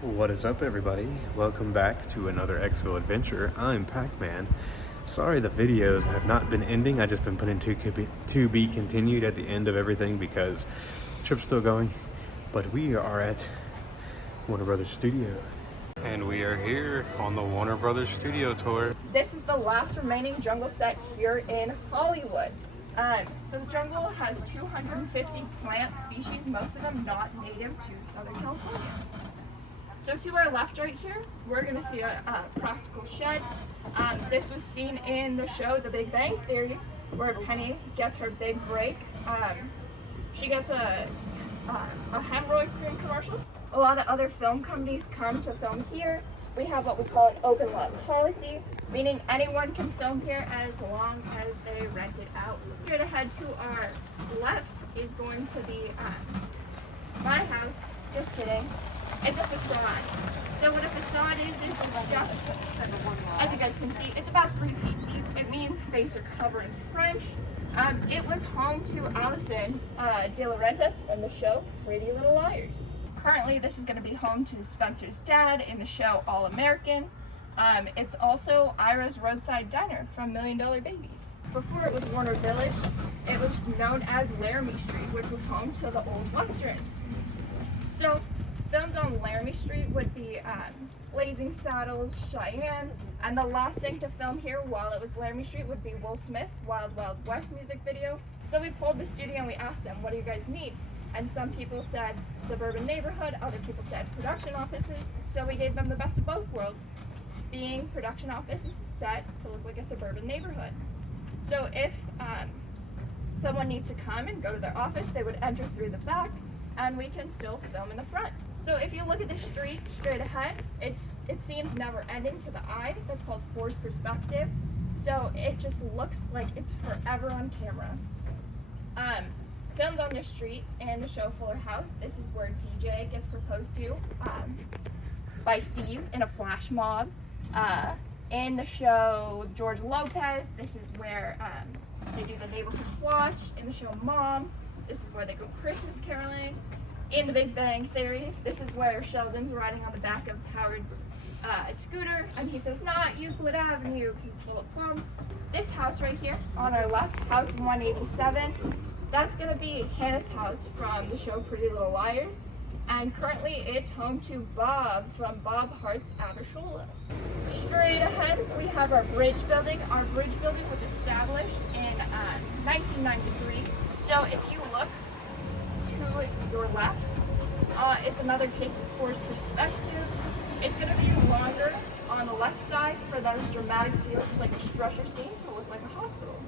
What is up, everybody? Welcome back to another X-Ville adventure. I'm Pac-Man. Sorry the videos have not been ending. I've just been putting to be continued at the end of everything because the trip's still going. But we are at Warner Brothers Studio. And we are here on the Warner Brothers Studio tour. This is the last remaining jungle set here in Hollywood. So the jungle has 250 plant species, most of them not native to Southern California. So to our left right here, we're going to see a practical shed. This was seen in the show The Big Bang Theory, where Penny gets her big break. She gets a hemorrhoid cream commercial. A lot of other film companies come to film here. We have what we call an open lot policy, meaning anyone can film here as long as they rent it out. Straight ahead to our left is going to be my house. Just kidding. It's a facade. So what a facade is just, as you guys can see, it's about 3 feet deep. It means face are covered in French. It was home to Allison De Laurentiis from the show Pretty Little Liars. Currently, this is going to be home to Spencer's dad in the show All American. It's also Ira's Roadside Diner from $1 Million Baby. Before it was Warner Village, it was known as Laramie Street, which was home to the old westerns. So, filmed on Laramie Street would be Blazing Saddles, Cheyenne, and the last thing to film here while it was Laramie Street would be Will Smith's Wild Wild West music video. So we pulled the studio and we asked them, what do you guys need? And some people said suburban neighborhood, other people said production offices, so we gave them the best of both worlds, being production offices set to look like a suburban neighborhood. So if someone needs to come and go to their office, they would enter through the back, and we can still film in the front. So if you look at the street straight ahead, it seems never ending to the eye. That's called forced perspective. So it just looks like it's forever on camera. Filmed on the street in the show Fuller House. This is where DJ gets proposed to by Steve in a flash mob. In the show George Lopez, this is where they do the neighborhood watch. In the show Mom, this is where they go Christmas caroling. In The Big Bang Theory, this is where Sheldon's riding on the back of Howard's scooter, and he says, not Euclid Avenue, because it's full of plums. This house right here, on our left, house 187, that's going to be Hannah's house from the show Pretty Little Liars, and currently it's home to Bob from Bob Hart's Abishola. Straight ahead, we have our bridge building. Our bridge building was established in 1993, so if you look to your left, it's another case of forced perspective. It's going to be longer on the left side for those dramatic feels like a structure scene to look like a hospital.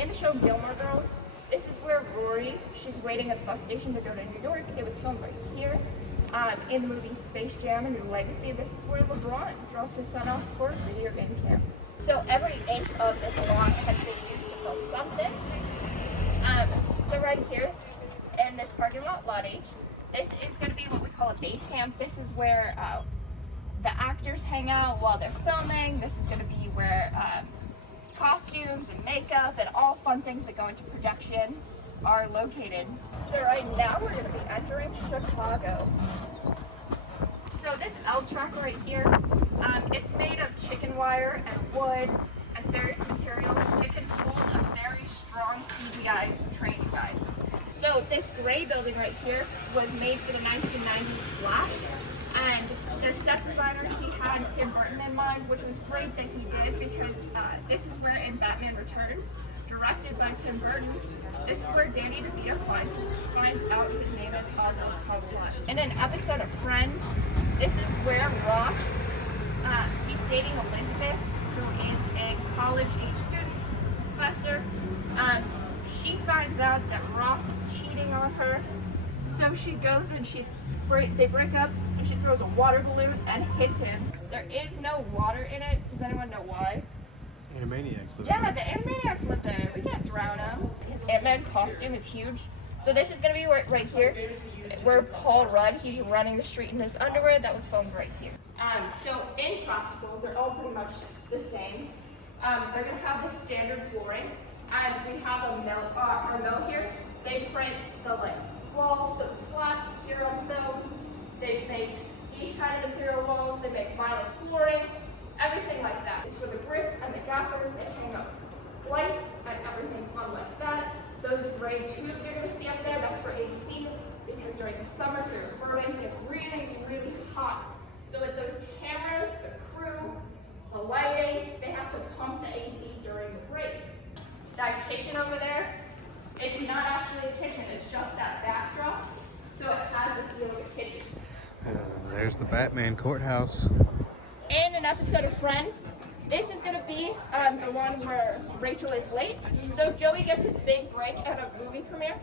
In the show Gilmore Girls, this is where Rory, she's waiting at the bus station to go to New York. It was filmed right here. In the movie Space Jam: A New Legacy, this is where LeBron drops his son off for a video game camp. So every inch of this lot has been used to film something. So right here, in this parking lot, Lot H, this is going to be what we call a base camp. This is where the actors hang out while they're filming. This is going to be where costumes and makeup and all fun things that go into production are located. So right now we're going to be entering Chicago. So this L track right here, it's made of chicken wire and wood and various materials. It can hold a very strong CGI train, you guys. So this gray building right here was made for the 1990s Flash, and the set designer, he had Tim Burton in mind, which was great that he did, because this is where in Batman Returns, directed by Tim Burton, this is where Danny DeVito finds out his name is Oswald Cobblepot. In an episode of Friends, this is where Ross, he's dating Elizabeth, who is a college-age student, he's a professor. She finds out that Ross is cheating on her, so she goes and they break up, and she throws a water balloon and hits him. There is no water in it. Does anyone know why? Animaniacs live Yeah, the Animaniacs live there. We can't drown them. His Ant-Man costume is huge. So this is going to be right here, where Paul Rudd, he's running the street in his underwear. That was filmed right here. So in practicals, they're all pretty much the same. They're going to have the standard flooring. And we have a mill, our mill here. They print the walls, so the flats here on those. They make these kind of material walls, they make vinyl flooring, everything like that. It's for the bricks and the gaffers. They hang up lights and everything fun like that. Those gray tubes you're going to see up there, that's for AC, because during the summer, if you're burning, it gets really, really hot. So with those cameras, the crew, the lighting, they have to pump the AC during the breaks. That kitchen over there, it's not actually a kitchen, it's just that backdrop. So it has the feel of a kitchen. There's the Batman courthouse. In an episode of Friends, this is going to be the one where Rachel is late. So Joey gets his big break at a movie premiere,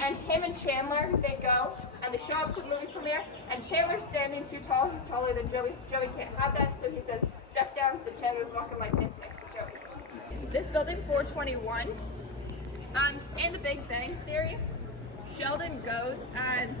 and him and Chandler, they go, and they show up to the movie premiere, and Chandler's standing too tall. He's taller than Joey. Joey can't have that, so he says, duck down, so Chandler's walking like this next to Joey. This building, 421, in the Big Bang Theory, Sheldon goes and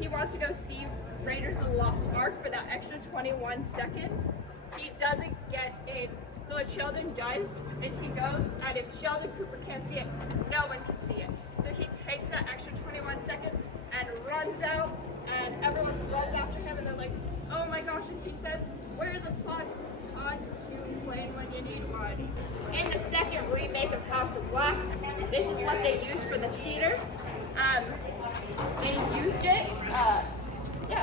he wants to go see Raiders of the Lost Ark for that extra 21 seconds. He doesn't get in. So what Sheldon does is he goes, and if Sheldon Cooper can't see it, no one can see it. So he takes that extra 21 seconds and runs out, and everyone runs after him, and they're like, oh my gosh, and he says, where's the plot tune plane when you need one? In the second remake of House of Wax, this is what they used for the theater. They used it.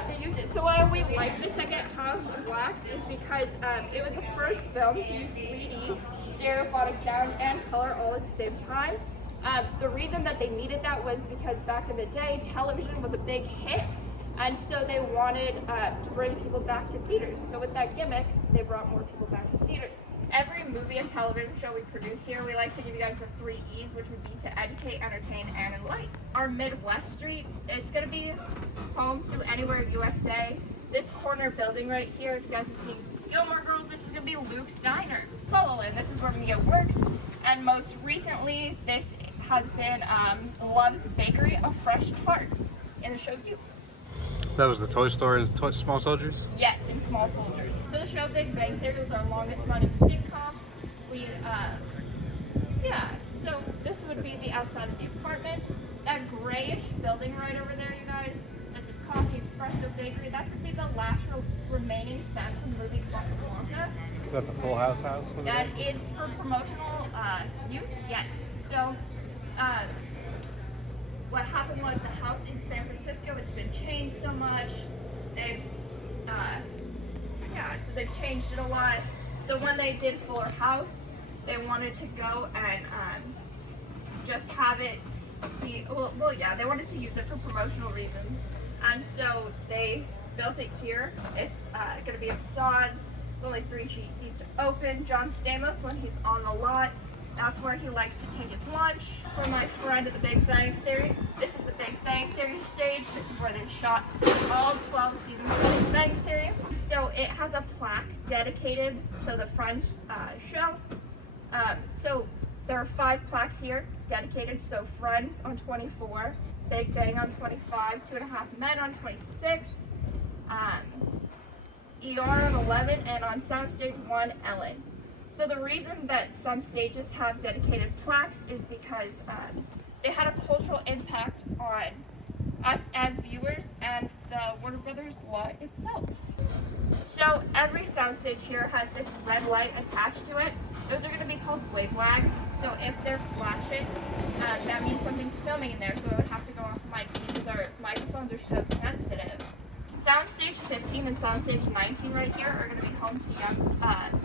They used it. So why we like the second House of Wax is because it was the first film to use 3D, stereophonic sound, and color all at the same time. The reason that they needed that was because back in the day, television was a big hit, and so they wanted to bring people back to theaters. So with that gimmick, they brought more people back to theaters. Every movie and television show we produce here, we like to give you guys the 3 E's, which would be to educate, entertain, and enlighten. Our Midwest Street, it's going to be home to Anywhere USA. This corner building right here, if you guys have seen Gilmore Girls, this is going to be Luke's Diner. Poland, this is where we get Works. And most recently, this has been Love's Bakery, a fresh tart in the show You. That was the toy store in Small Soldiers? Yes, in Small Soldiers. So the show Big Bang Theory was our longest running sitcom. So this would be the outside of the apartment. That grayish building right over there, you guys, that's his coffee espresso bakery. That's going to be the last remaining set from the movie Casablanca. Is that the Full House house? That is for promotional use, yes. So what happened was the house in San Francisco, it's been changed so much. They've changed it a lot. So when they did Fuller House, they wanted to go and just have it they wanted to use it for promotional reasons. And so they built it here. It's going to be a facade. It's only 3 feet deep to open. John Stamos, when he's on the lot, that's where he likes to take his lunch. For my friend of the Big Bang Theory, this is the Big Bang Theory stage. This is where they shot all 12 seasons of the Big Bang Theory. So it has a plaque dedicated to the Friends show. So there are 5 plaques here dedicated. So Friends on 24, Big Bang on 25, 2.5 Men on 26, ER on 11, and on Soundstage 1, Ellen. So the reason that some stages have dedicated plaques is because they had a cultural impact on us as viewers and the Warner Brothers lot itself. So every soundstage here has this red light attached to it. Those are going to be called wigwags. So if they're flashing, that means something's filming in there, so it would have to go off mic because our microphones are so sensitive. Soundstage 15 and Soundstage 19 right here are going to be home to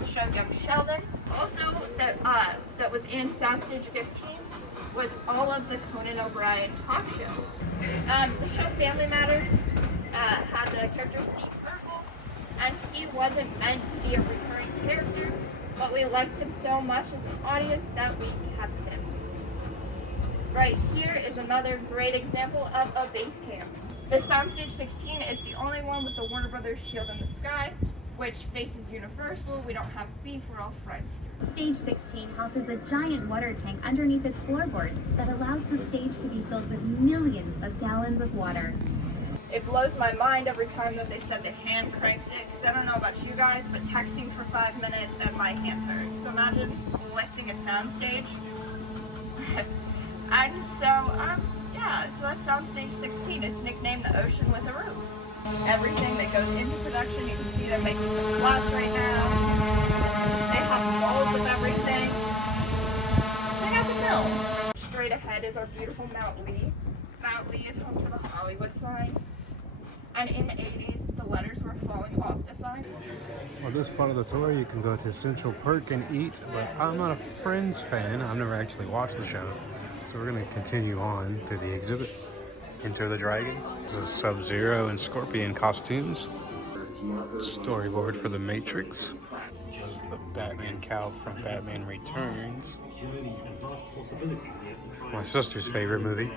the show Young Sheldon. Also, that was in Soundstage 15 was all of the Conan O'Brien talk show. The show Family Matters had the character Steve Urkel, and he wasn't meant to be a recurring character, but we liked him so much as an audience that we kept him. Right here is another great example of a base camp. The Soundstage 16 is the only one with the Warner Brothers shield in the sky, which faces Universal. We don't have beef, we're all friends. Stage 16 houses a giant water tank underneath its floorboards that allows the stage to be filled with millions of gallons of water. It blows my mind every time that they said they hand cranked it, because I don't know about you guys, but texting for 5 minutes and my hands hurt. So imagine lifting a soundstage. And so, so that's Soundstage 16. It's nicknamed the Ocean with a Roof. everything that goes into production. You can see they're making the plots right now. They have molds of everything. Check out the film. Straight ahead is our beautiful Mount Lee. Mount Lee is home to the Hollywood sign. And in the 80s, the letters were falling off the sign. On this part of the tour, you can go to Central Park and eat, but I'm not a Friends fan. I've never actually watched the show. So we're gonna continue on to the exhibit. Enter the Dragon. This is Sub-Zero and Scorpion costumes. Storyboard for The Matrix. This is the Batman cowl from Batman Returns. My sister's favorite movie.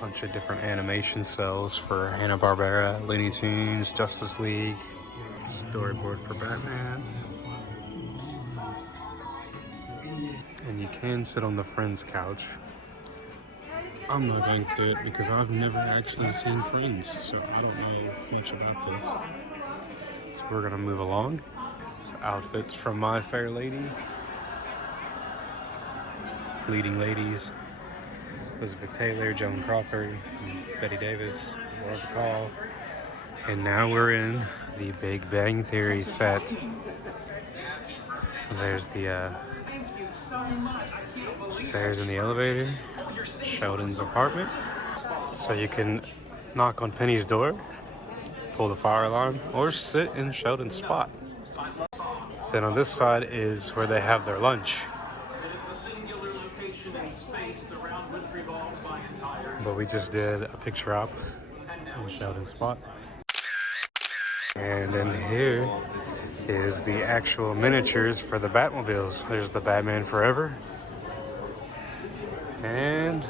Bunch of different animation cells for Hanna-Barbera, Looney Tunes, Justice League. Storyboard for Batman. And you can sit on the Friends couch. I'm not going to do it because I've never actually seen Friends, so I don't know much about this. So we're gonna move along. So outfits from My Fair Lady. Leading ladies. Elizabeth Taylor, Joan Crawford, Betty Davis, Laura Bacall. And now we're in the Big Bang Theory set. And there's the stairs in the elevator. Sheldon's apartment. So you can knock on Penny's door, pull the fire alarm, or sit in Sheldon's spot. Then on this side is where they have their lunch. But we just did a picture op in Sheldon's spot. And then here is the actual miniatures for the Batmobiles. There's the Batman Forever and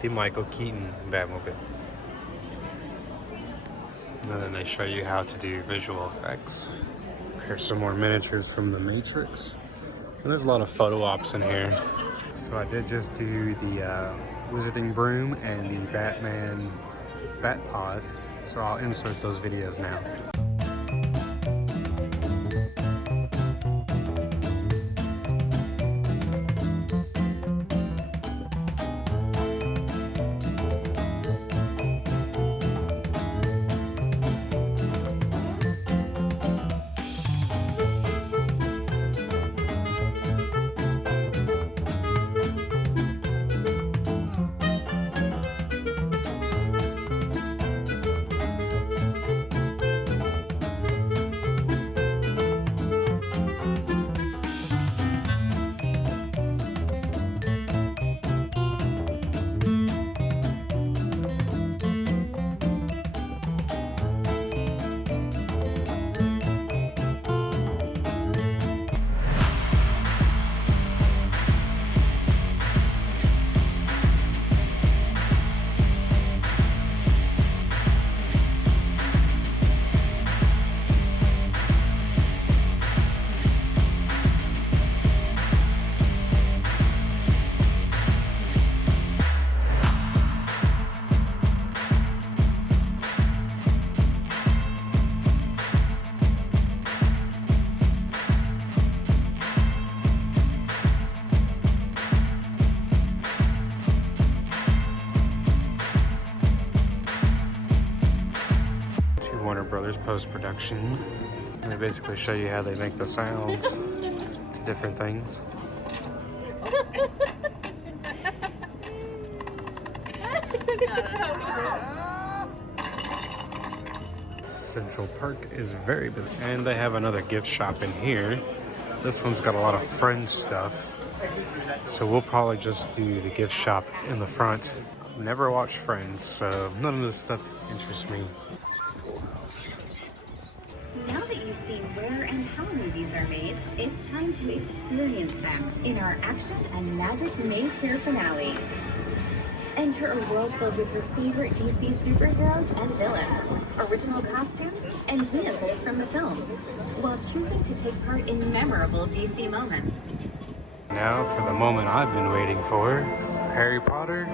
the Michael Keaton Batmobile. And then they show you how to do visual effects. Here's some more miniatures from The Matrix. And there's a lot of photo ops in here. So I did just do the Wizarding Broom and the Batman Bat Pod. So I'll insert those videos now. 2 Warner Brothers post-production. And they basically show you how they make the sounds to different things. Central Park is very busy. And they have another gift shop in here. This one's got a lot of Friends stuff. So we'll probably just do the gift shop in the front. Never watched Friends, so none of this stuff interests me. Just a full house. Now that you've seen where and how movies are made, it's time to experience them in our action and magic May Fair finale. Enter a world filled with your favorite DC superheroes and villains, original costumes, and vehicles from the films, while choosing to take part in memorable DC moments. Now for the moment I've been waiting for, Harry Potter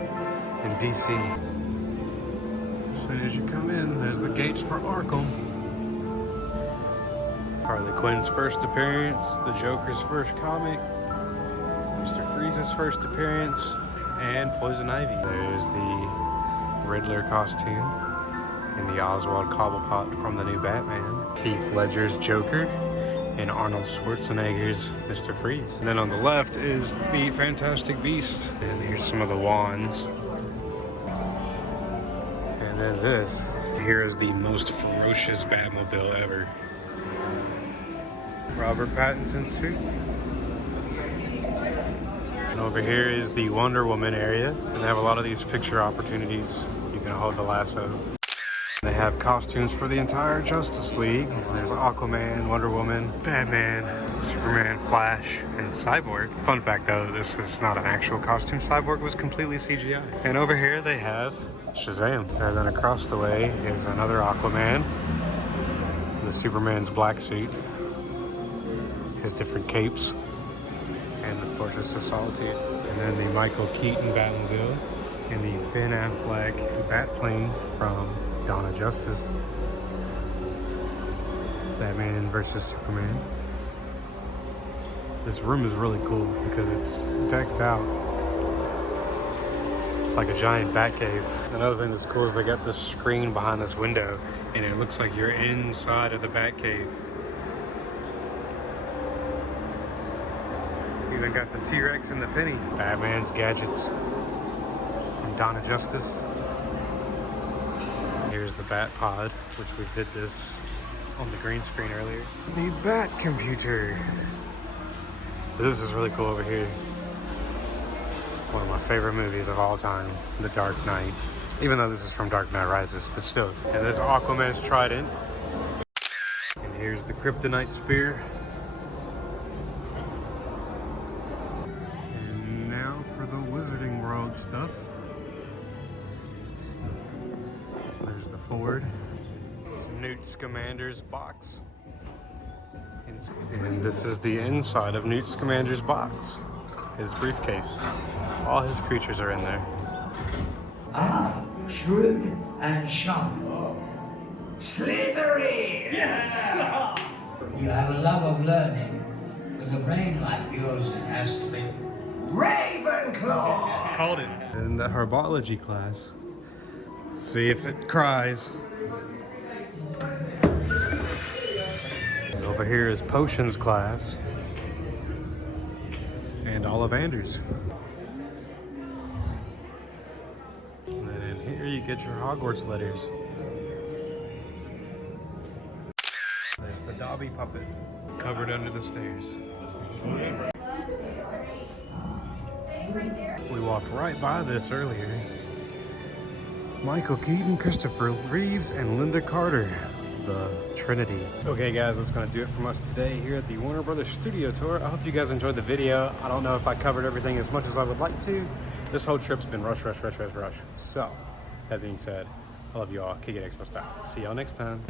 and DC. As soon as you come in, there's the gates for Arkham. Harley Quinn's first appearance, the Joker's first comic, Mr. Freeze's first appearance, and Poison Ivy. There's the Riddler costume, and the Oswald Cobblepot from the new Batman, Heath Ledger's Joker, and Arnold Schwarzenegger's Mr. Freeze. And then on the left is the Fantastic Beast. And here's some of the wands. And then this, here is the most ferocious Batmobile ever. Robert Pattinson's suit. And over here is the Wonder Woman area. And they have a lot of these picture opportunities. You can hold the lasso. They have costumes for the entire Justice League. There's Aquaman, Wonder Woman, Batman, Superman, Flash, and Cyborg. Fun fact though, this was not an actual costume. Cyborg was completely CGI. And over here they have Shazam. And then across the way is another Aquaman. The Superman's black suit. His different capes. And the Fortress of Solitude. And then the Michael Keaton Batmobile. And the Ben Affleck Batplane from Dawn of Justice. Batman versus Superman. This room is really cool because it's decked out like a giant bat cave. Another thing that's cool is they got this screen behind this window and it looks like you're inside of the bat cave. Even got the T-Rex and the Penny. Batman's gadgets from Dawn of Justice. Here's the Bat Pod, which we did this on the green screen earlier. The Bat Computer. This is really cool over here. One of my favorite movies of all time, The Dark Knight. Even though this is from Dark Knight Rises, but still. And there's Aquaman's trident. And here's the Kryptonite Spear. And now for the Wizarding World stuff. There's the Ford. It's Newt Scamander's box. And this is the inside of Newt Scamander's box. His briefcase. All his creatures are in there. Ah, shrewd and sharp. Slytherin! Yes! You have a love of learning. With a brain like yours, it has to be Ravenclaw! Called it. In the herbology class. See if it cries. And over here is potions class. And Ollivanders. And then in here you get your Hogwarts letters. There's the Dobby puppet covered under the stairs. We walked right by this earlier. Michael Keaton, Christopher Reeves, and Linda Carter, the Trinity. Okay guys, that's gonna do it from us today here at the Warner Brothers Studio Tour. I hope you guys enjoyed the video. I don't know if I covered everything as much as I would like to. This whole trip's been rush. So, that being said, I love you all. Kick it X-Ville style. See y'all next time.